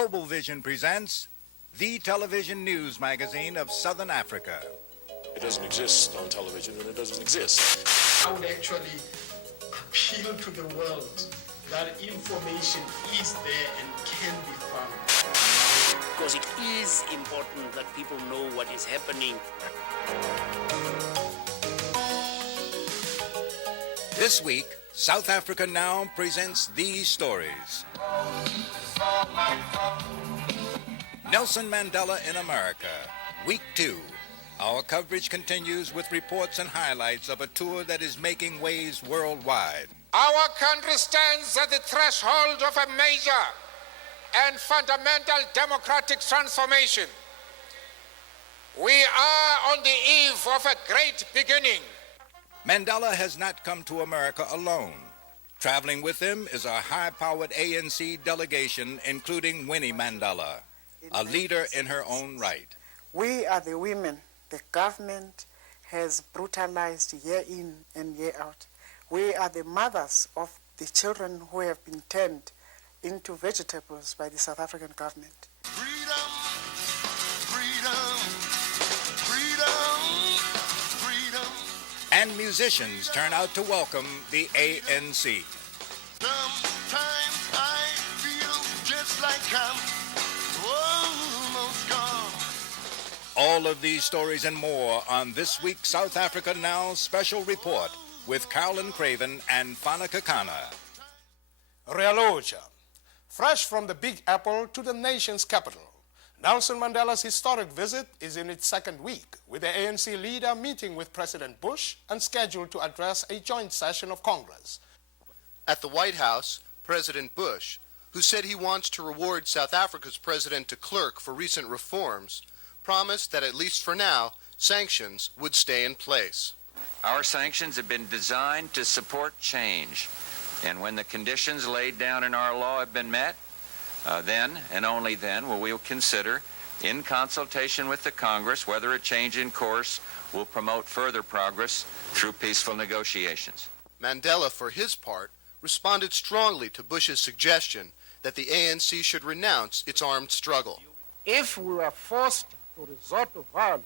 Global Vision presents the television news magazine of Southern Africa. It doesn't exist on television, and it doesn't exist. I would actually appeal to the world that information is there and can be found. Because it is important that people know what is happening. This week, South Africa Now presents these stories. Nelson Mandela in America, Week 2. Our coverage continues with reports and highlights of a tour that is making waves worldwide. Our country stands at the threshold of a major and fundamental democratic transformation. We are on the eve of a great beginning. Mandela has not come to America alone. Traveling with him is a high-powered ANC delegation, including Winnie Mandela, a leader in her own right. We are the women the government has brutalized year in and year out. We are the mothers of the children who have been turned into vegetables by the South African government. Freedom, freedom, freedom, freedom. And musicians turn out to welcome the ANC. Sometimes I feel just like I'm almost gone. All of these stories and more on this week's South Africa Now special report with Carolyn, Craven, and Fana Kekana. Realoja, fresh from the Big Apple to the nation's capital. Nelson Mandela's historic visit is in its second week, with the ANC leader meeting with President Bush and scheduled to address a joint session of Congress. At the White House, President Bush, who said he wants to reward South Africa's President de Klerk for recent reforms, promised that at least for now, sanctions would stay in place. Our sanctions have been designed to support change, and when the conditions laid down in our law have been met, then and only then will we consider, in consultation with the Congress, whether a change in course will promote further progress through peaceful negotiations. Mandela, for his part, responded strongly to Bush's suggestion that the ANC should renounce its armed struggle. If we were forced to resort to violence,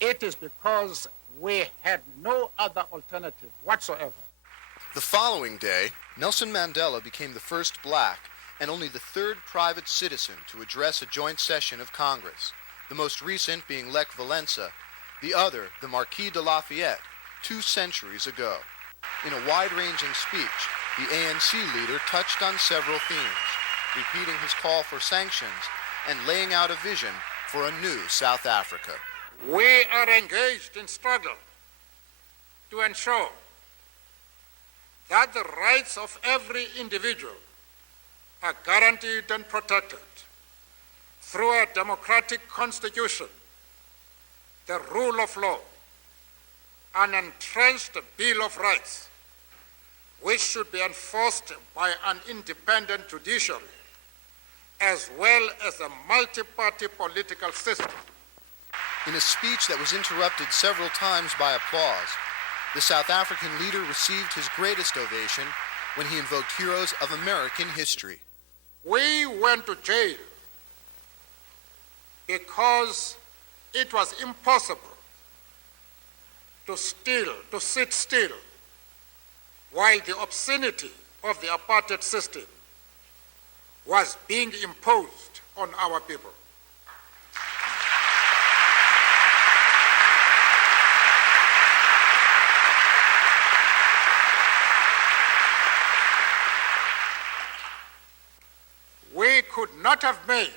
it is because we had no other alternative whatsoever. The following day, Nelson Mandela became the first black and only the third private citizen to address a joint session of Congress, the most recent being Lech Walesa, the other the Marquis de Lafayette, 2 centuries ago. In a wide-ranging speech, the ANC leader touched on several themes, repeating his call for sanctions and laying out a vision for a new South Africa. We are engaged in struggle to ensure that the rights of every individual are guaranteed and protected through a democratic constitution, the rule of law, an entrenched Bill of Rights, which should be enforced by an independent judiciary, as well as a multi-party political system. In a speech that was interrupted several times by applause, the South African leader received his greatest ovation when he invoked heroes of American history. We went to jail because it was impossible to sit still while the obscenity of the apartheid system was being imposed on our people. We could not have made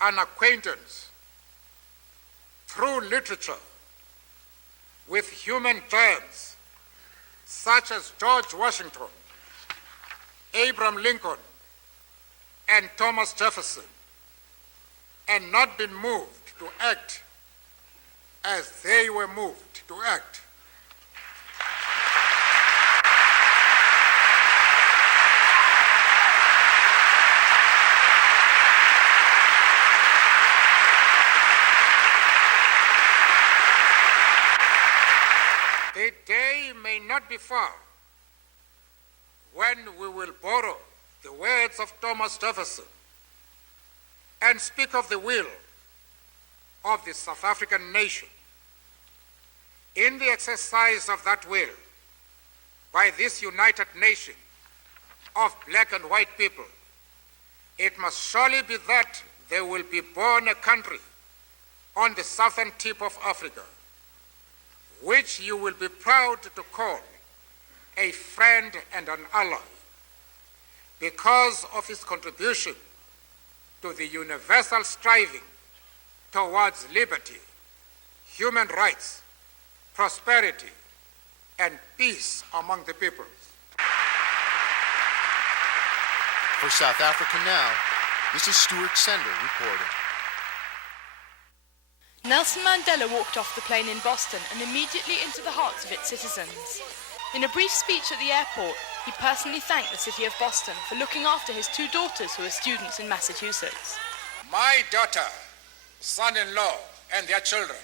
an acquaintance through literature with human giants such as George Washington, Abraham Lincoln, and Thomas Jefferson, and not been moved to act as they were moved to act. The day may not be far when we will borrow the words of Thomas Jefferson and speak of the will of the South African nation. In the exercise of that will, by this united nation of black and white people, it must surely be that there will be born a country on the southern tip of Africa, which you will be proud to call a friend and an ally because of its contribution to the universal striving towards liberty, human rights, prosperity, and peace among the peoples. For South Africa Now, this is Stuart Sender reporting. Nelson Mandela walked off the plane in Boston and immediately into the hearts of its citizens. In a brief speech at the airport, he personally thanked the city of Boston for looking after his two daughters who are students in Massachusetts. My daughter, son-in-law, and their children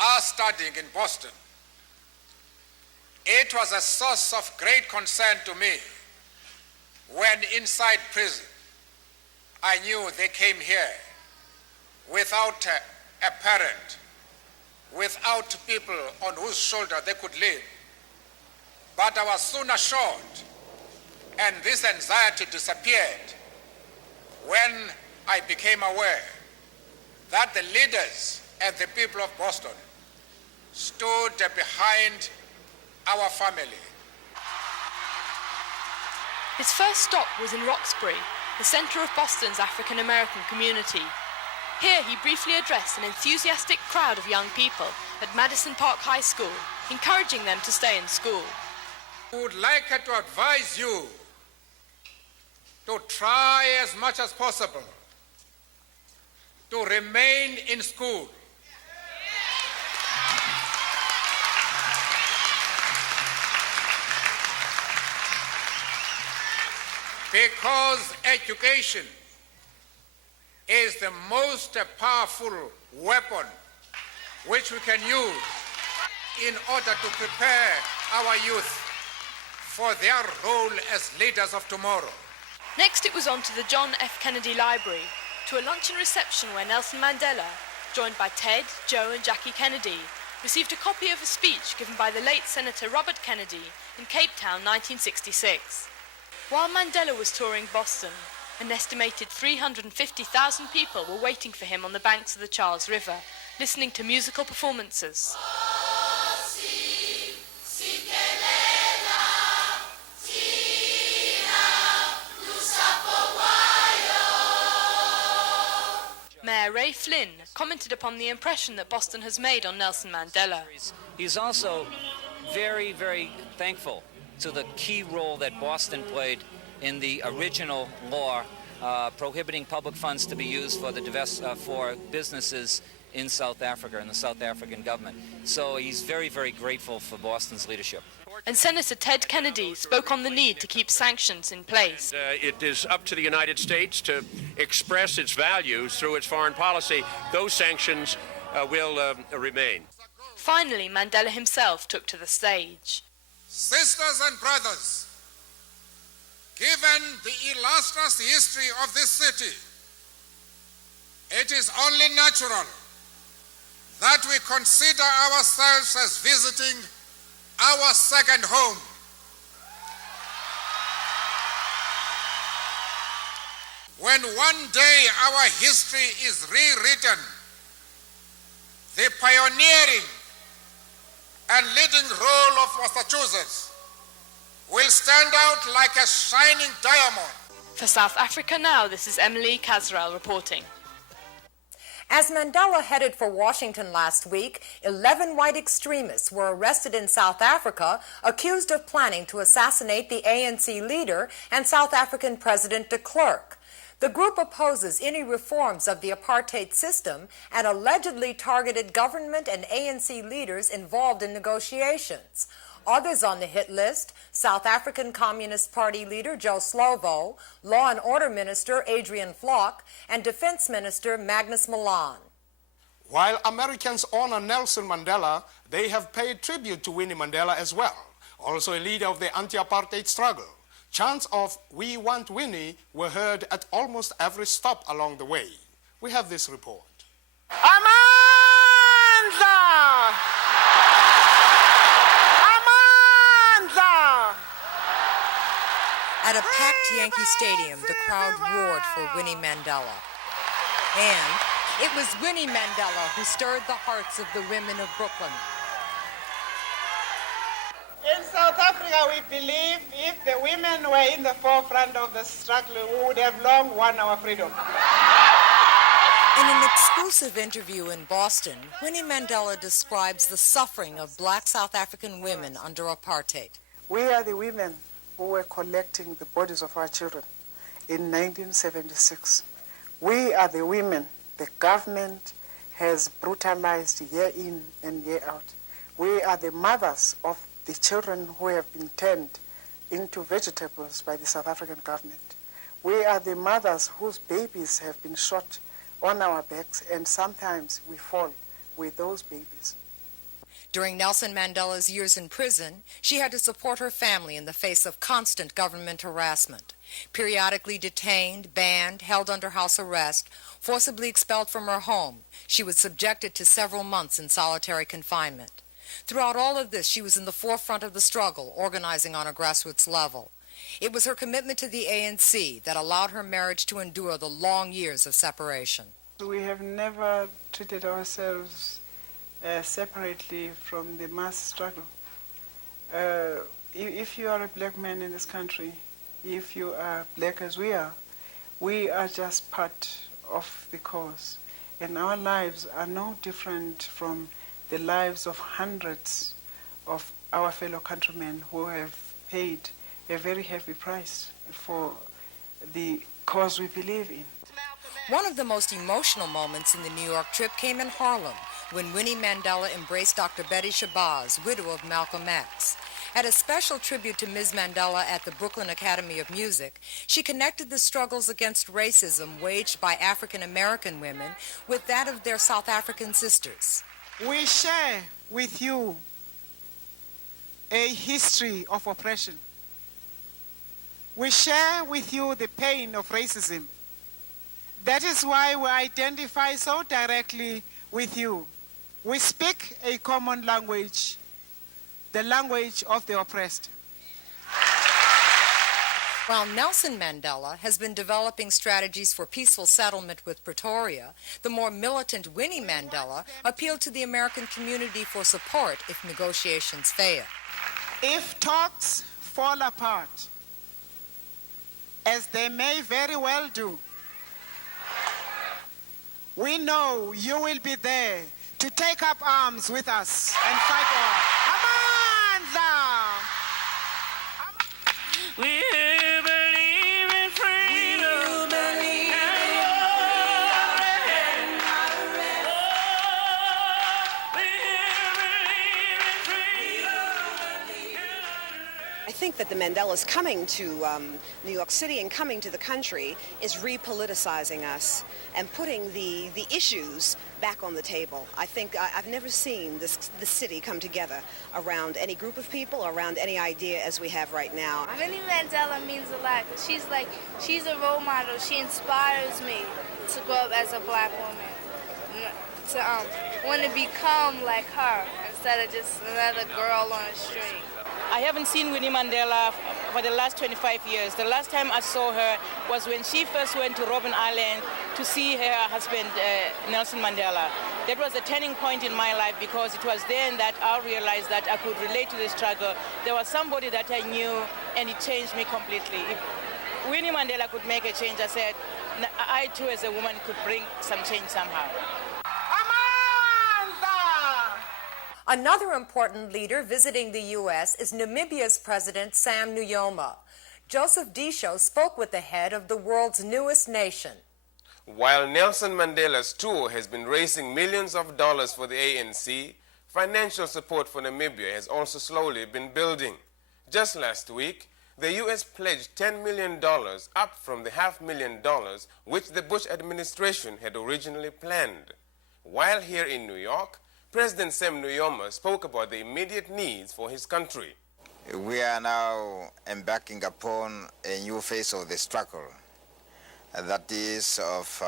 are studying in Boston. It was a source of great concern to me when inside prison I knew they came here without a parent, without people on whose shoulder they could live. But I was soon assured, and this anxiety disappeared when I became aware that the leaders and the people of Boston stood behind our family. His first stop was in Roxbury, the centre of Boston's African American community. Here he briefly addressed an enthusiastic crowd of young people at Madison Park High School, encouraging them to stay in school. I would like to advise you to try as much as possible to remain in school. Because education is the most powerful weapon which we can use in order to prepare our youth for their role as leaders of tomorrow. Next it was on to the John F. Kennedy Library, to a luncheon reception where Nelson Mandela, joined by Ted, Joe and Jackie Kennedy, received a copy of a speech given by the late Senator Robert Kennedy in Cape Town, 1966. While Mandela was touring Boston, an estimated 350,000 people were waiting for him on the banks of the Charles River, listening to musical performances. Mayor Ray Flynn commented upon the impression that Boston has made on Nelson Mandela. He's also very, very thankful to the key role that Boston played in the original law prohibiting public funds to be used for businesses in South Africa and the South African government. So he's very, very grateful for Boston's leadership. And Senator Ted Kennedy spoke on the need to keep sanctions in place. It is up to the United States to express its values through its foreign policy. Those sanctions will remain. Finally, Mandela himself took to the stage. Sisters and brothers, given the illustrious history of this city, it is only natural that we consider ourselves as visiting our second home. When one day our history is rewritten, the pioneering and leading role of Massachusetts will stand out like a shining diamond. For South Africa Now, this is Emily Kasriel reporting. As Mandela headed for Washington last week, 11 white extremists were arrested in South Africa, accused of planning to assassinate the ANC leader and South African President de Klerk. The group opposes any reforms of the apartheid system and allegedly targeted government and ANC leaders involved in negotiations. Others on the hit list, South African Communist Party leader Joe Slovo, Law and Order Minister Adriaan Vlok, and Defense Minister Magnus Malan. While Americans honor Nelson Mandela, they have paid tribute to Winnie Mandela as well, also a leader of the anti-apartheid struggle. Chants of "We want Winnie" were heard at almost every stop along the way. We have this report. Amandla! Amandla! At a packed Yankee Stadium, the crowd roared for Winnie Mandela. And it was Winnie Mandela who stirred the hearts of the women of Brooklyn. In South Africa, we believe if the women were in the forefront of the struggle, we would have long won our freedom. In an exclusive interview in Boston, Winnie Mandela describes the suffering of black South African women under apartheid. We are the women who were collecting the bodies of our children in 1976. We are the women the government has brutalized year in and year out. We are the mothers of the children who have been turned into vegetables by the South African government. We are the mothers whose babies have been shot on our backs, and sometimes we fall with those babies. During Nelson Mandela's years in prison, she had to support her family in the face of constant government harassment. Periodically detained, banned, held under house arrest, forcibly expelled from her home, she was subjected to several months in solitary confinement. Throughout all of this, she was in the forefront of the struggle, organizing on a grassroots level. It was her commitment to the ANC that allowed her marriage to endure the long years of separation. We have never treated ourselves separately from the mass struggle. If you are a black man in this country, if you are black as we are just part of the cause. And our lives are no different from the lives of hundreds of our fellow countrymen who have paid a very heavy price for the cause we believe in. One of the most emotional moments in the New York trip came in Harlem, when Winnie Mandela embraced Dr. Betty Shabazz, widow of Malcolm X. At a special tribute to Ms. Mandela at the Brooklyn Academy of Music, she connected the struggles against racism waged by African American women with that of their South African sisters. We share with you a history of oppression. We share with you the pain of racism. That is why we identify so directly with you. We speak a common language, the language of the oppressed. While Nelson Mandela has been developing strategies for peaceful settlement with Pretoria, the more militant Winnie Mandela appealed to the American community for support if negotiations fail. If talks fall apart, as they may very well do, we know you will be there to take up arms with us and fight on. Amandla! We believe in freedom. We believe I think that the Mandelas coming to New York City and coming to the country is repoliticizing us and putting the issues back on the table. I think I've never seen the city come together around any group of people, around any idea as we have right now. Winnie Mandela means a lot. She's a role model. She inspires me to grow up as a black woman, to want to become like her instead of just another girl on the street. I haven't seen Winnie Mandela for the last 25 years. The last time I saw her was when she first went to Robben Island to see her husband, Nelson Mandela. That was a turning point in my life because it was then that I realized that I could relate to the struggle. There was somebody that I knew and it changed me completely. If Winnie Mandela could make a change, I said, I too as a woman could bring some change somehow. Another important leader visiting the U.S. is Namibia's President Sam Nujoma. Joseph Diescho spoke with the head of the world's newest nation. While Nelson Mandela's tour has been raising millions of dollars for the ANC, financial support for Namibia has also slowly been building. Just last week, the U.S. pledged $10 million, up from the $500,000 which the Bush administration had originally planned. While here in New York, President Sam Nujoma spoke about the immediate needs for his country. We are now embarking upon a new phase of the struggle, that is of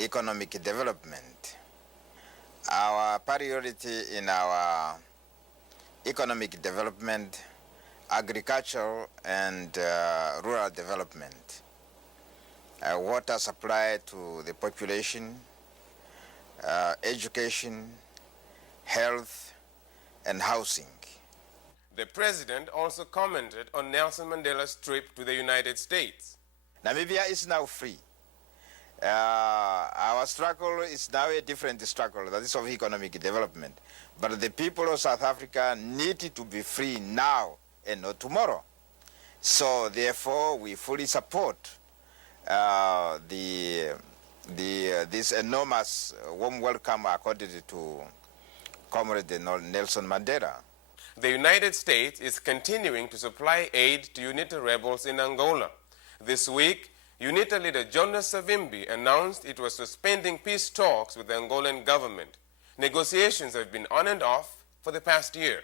economic development. Our priority in our economic development, agriculture and rural development, water supply to the population, education, health, and housing. The president also commented on Nelson Mandela's trip to the United States. Namibia is now free. Our struggle is now a different struggle, that is of economic development. But the people of South Africa need to be free now and not tomorrow. So therefore, we fully support this enormous warm welcome accorded to Comrade Nelson Mandela. The United States is continuing to supply aid to UNITA rebels in Angola. This week, UNITA leader Jonas Savimbi announced it was suspending peace talks with the Angolan government. Negotiations have been on and off for the past year.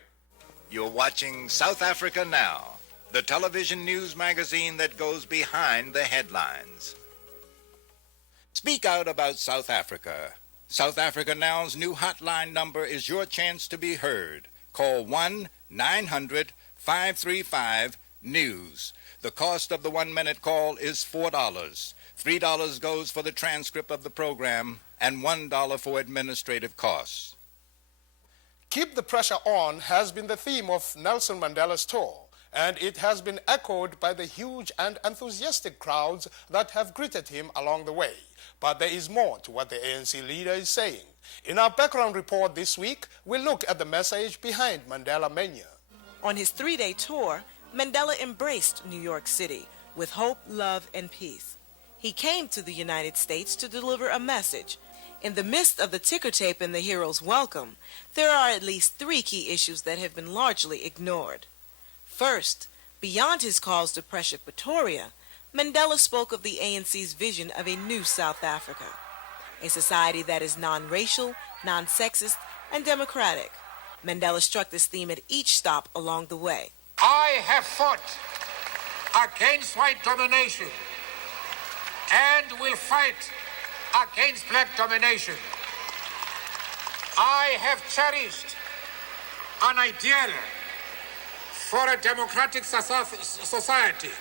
You're watching South Africa Now, the television news magazine that goes behind the headlines. Speak out about South Africa. South Africa Now's new hotline number is your chance to be heard. Call 1-900-535-NEWS. The cost of the 1-minute call is $4. $3 goes for the transcript of the program and $1 for administrative costs. Keep the pressure on has been the theme of Nelson Mandela's tour, and it has been echoed by the huge and enthusiastic crowds that have greeted him along the way. But there is more to what the ANC leader is saying. In our background report this week, we look at the message behind Mandela Mania. On his 3-day tour, Mandela embraced New York City with hope, love, and peace. He came to the United States to deliver a message. In the midst of the ticker tape and the hero's welcome, there are at least 3 key issues that have been largely ignored. First, beyond his calls to pressure Pretoria, Mandela spoke of the ANC's vision of a new South Africa, a society that is non-racial, non-sexist, and democratic. Mandela struck this theme at each stop along the way. I have fought against white domination and will fight against black domination. I have cherished an ideal for a democratic society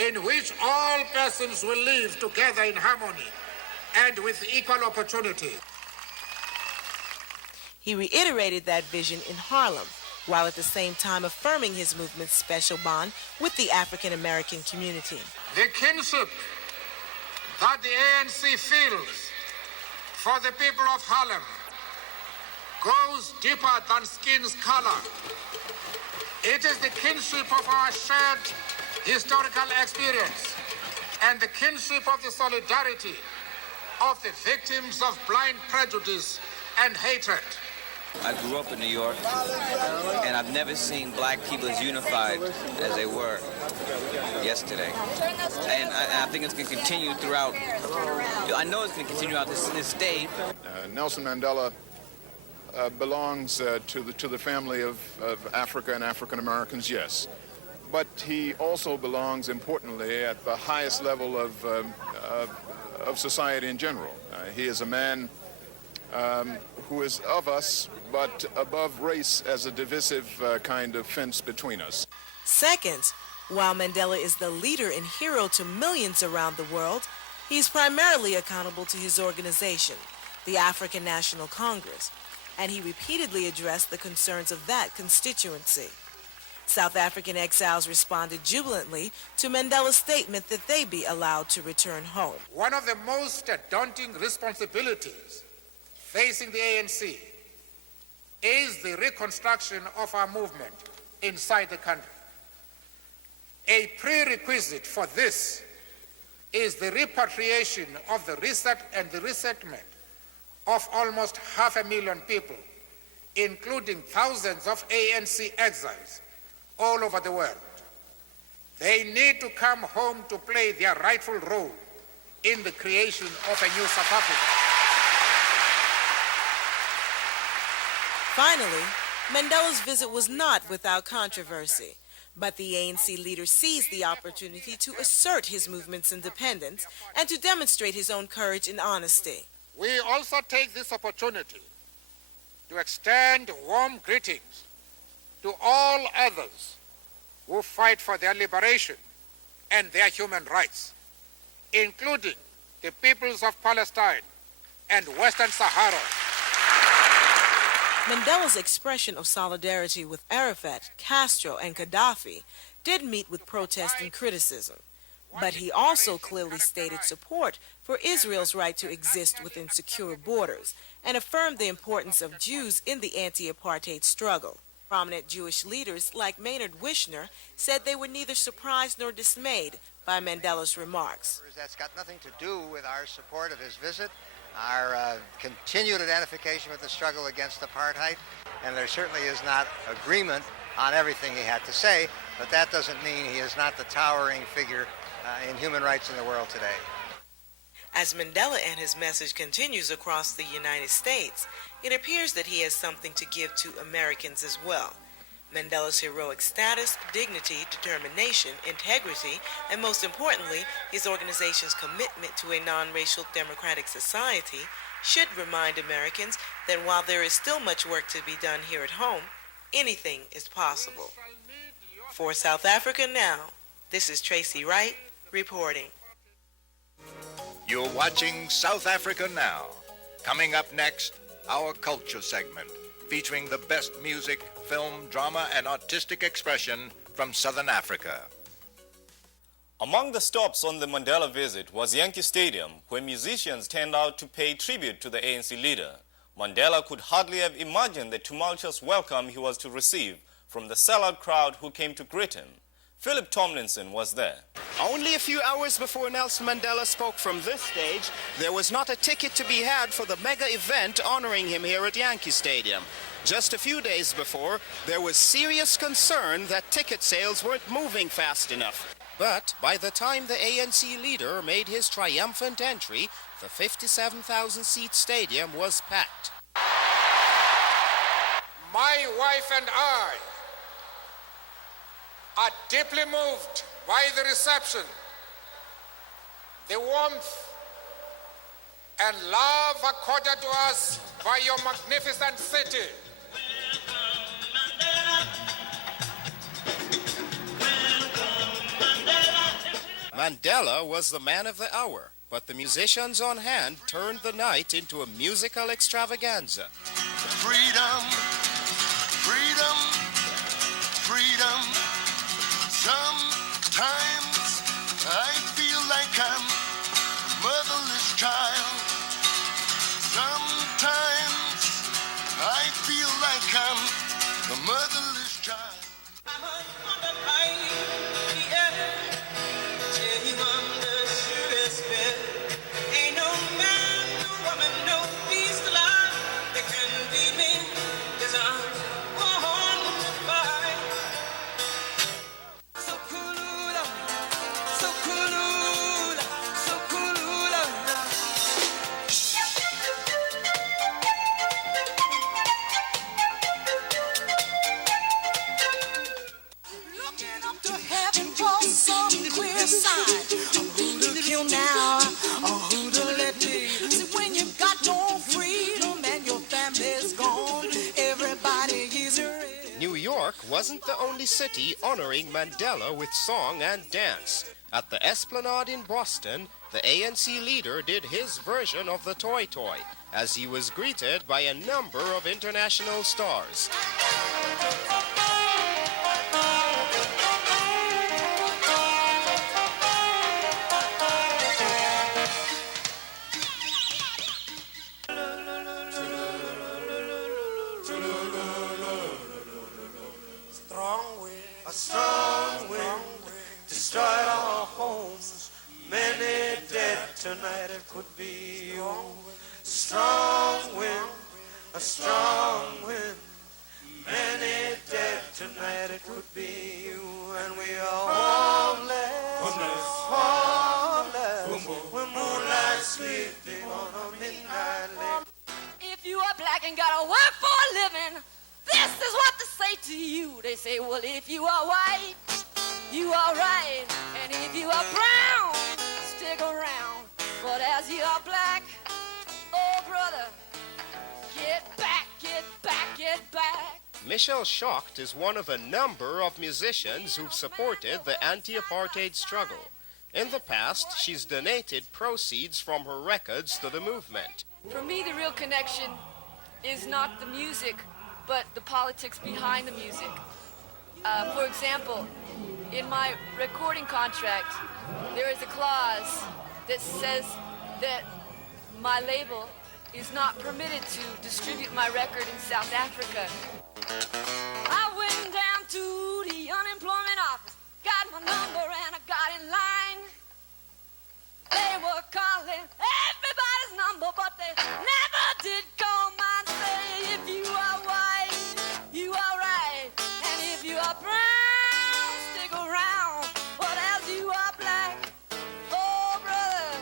in which all persons will live together in harmony and with equal opportunity. He reiterated that vision in Harlem, while at the same time affirming his movement's special bond with the African American community. The kinship that the ANC feels for the people of Harlem goes deeper than skin's color. It is the kinship of our shared historical experience and the kinship of the solidarity of the victims of blind prejudice and hatred. I grew up in New York, and I've never seen black people as unified as they were yesterday. And I think it's going to continue throughout. I know it's going to continue out this state. Nelson Mandela belongs to the family of Africa and African Americans, yes. But he also belongs, importantly, at the highest level of society in general. He is a man who is of us, but above race as a divisive kind of fence between us. Second, while Mandela is the leader and hero to millions around the world, he's primarily accountable to his organization, the African National Congress, and he repeatedly addressed the concerns of that constituency. South African exiles responded jubilantly to Mandela's statement that they be allowed to return home. One of the most daunting responsibilities facing the ANC is the reconstruction of our movement inside the country. A prerequisite for this is the repatriation of the resettlement of almost 500,000 people, including thousands of ANC exiles all over the world. They need to come home to play their rightful role in the creation of a new South Africa. Finally, Mandela's visit was not without controversy, but the ANC leader seized the opportunity to assert his movement's independence and to demonstrate his own courage and honesty. We also take this opportunity to extend warm greetings to all others who fight for their liberation and their human rights, including the peoples of Palestine and Western Sahara. Mandela's expression of solidarity with Arafat, Castro, and Gaddafi did meet with protest and criticism, but he also clearly stated support for Israel's right to exist within secure borders and affirmed the importance of Jews in the anti-apartheid struggle. Prominent Jewish leaders like Maynard Wishner said they were neither surprised nor dismayed by Mandela's remarks. That's got nothing to do with our support of his visit, our continued identification with the struggle against apartheid, and there certainly is not agreement on everything he had to say, but that doesn't mean he is not the towering figure in human rights in the world today. As Mandela and his message continues across the United States, it appears that he has something to give to Americans as well. Mandela's heroic status, dignity, determination, integrity, and most importantly, his organization's commitment to a non-racial democratic society should remind Americans that while there is still much work to be done here at home, anything is possible. For South Africa Now, this is Tracy Wright reporting. You're watching South Africa Now. Coming up next, our culture segment, featuring the best music, film, drama, and artistic expression from Southern Africa. Among the stops on the Mandela visit was Yankee Stadium, where musicians turned out to pay tribute to the ANC leader. Mandela could hardly have imagined the tumultuous welcome he was to receive from the sellout crowd who came to greet him. Philip Tomlinson was there. Only a few hours before Nelson Mandela spoke from this stage, there was not a ticket to be had for the mega event honoring him here at Yankee Stadium. Just a few days before, there was serious concern that ticket sales weren't moving fast enough. But by the time the ANC leader made his triumphant entry, the 57,000-seat stadium was packed. My wife and I are deeply moved by the reception, the warmth, and love accorded to us by your magnificent city. Mandela was the man of the hour, but the musicians on hand turned the night into a musical extravaganza. Freedom, freedom, freedom. Sometimes I feel like I'm a motherless child. Sometimes I feel like I'm a motherless child. New York wasn't the only city honoring Mandela with song and dance. At the Esplanade in Boston, the ANC leader did his version of the Toy Toy, as he was greeted by a number of international stars. A strong wind destroyed our homes. Many dead tonight, it could be you. Strong wind, a strong wind. Many dead tonight, it could be you. And we are homeless, homeless. With moonlight sleeping on a midnight lake. If you are black and gotta work for a living, this this is what they say to you. They say, well, if you are white, you are right. And if you are brown, stick around. But as you are black, oh, brother, get back, get back, get back. Michelle Schacht is one of a number of musicians who've supported the anti-apartheid struggle. In the past, she's donated proceeds from her records to the movement. For me, the real connection is not the music, but the politics behind the music. For example, in my recording contract, there is a clause that says that my label is not permitted to distribute my record in South Africa. I went down to the unemployment office, got my number and I got in line. They were calling everybody's number, but they never did call mine. Say, if you are white, you are right, and if you are brown, stick around. But as you are black, oh brother,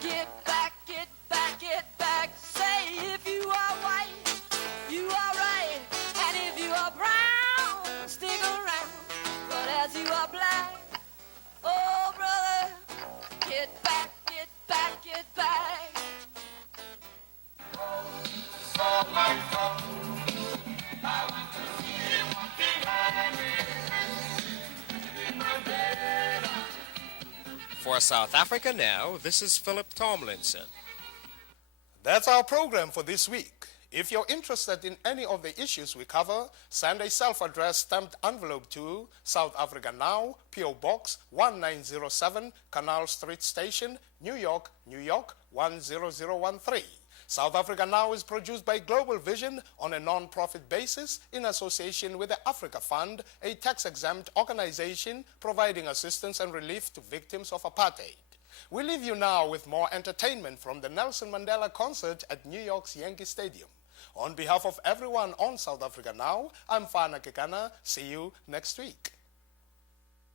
get back, get back, get back. Say, if you are white, you are right, and if you are brown, stick around. But as you are black, oh brother, get back, get back, get back. For South Africa Now, this is Philip Tomlinson. That's our program for this week. If you're interested in any of the issues we cover, send a self-addressed stamped envelope to South Africa Now, P.O. Box 1907, Canal Street Station, New York, New York 10013. South Africa Now is produced by Global Vision on a non-profit basis in association with the Africa Fund, a tax-exempt organization providing assistance and relief to victims of apartheid. We leave you now with more entertainment from the Nelson Mandela concert at New York's Yankee Stadium. On behalf of everyone on South Africa Now, I'm Fana Kekana. See you next week.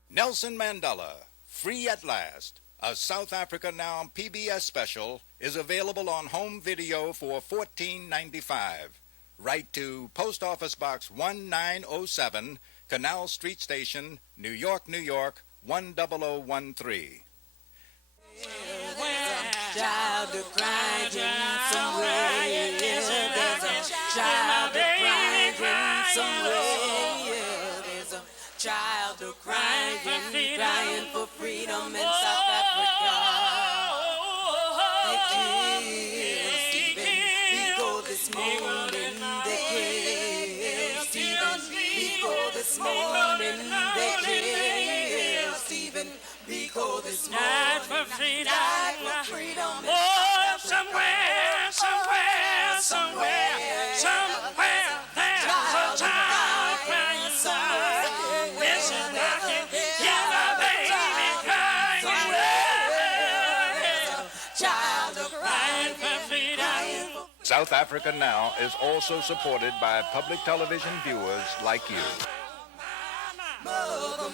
Nelson Mandela, Free at Last, a South Africa Now PBS special, is available on home video for $14.95. Write to Post Office Box 1907, Canal Street Station, New York, New York 10013. Child crying somewhere. There's a child crying somewhere. There's a child crying for freedom in South Africa. They killed Stephen Biko this morning. They killed Stephen Biko this morning. They killed Stephen Biko this morning. Died for freedom. Oh, somewhere, somewhere, somewhere, somewhere, there's a child crying somewhere. Listen, I can hear the baby crying. There's a child crying for freedom. South Africa Now is also supported by public television viewers like you. Mother,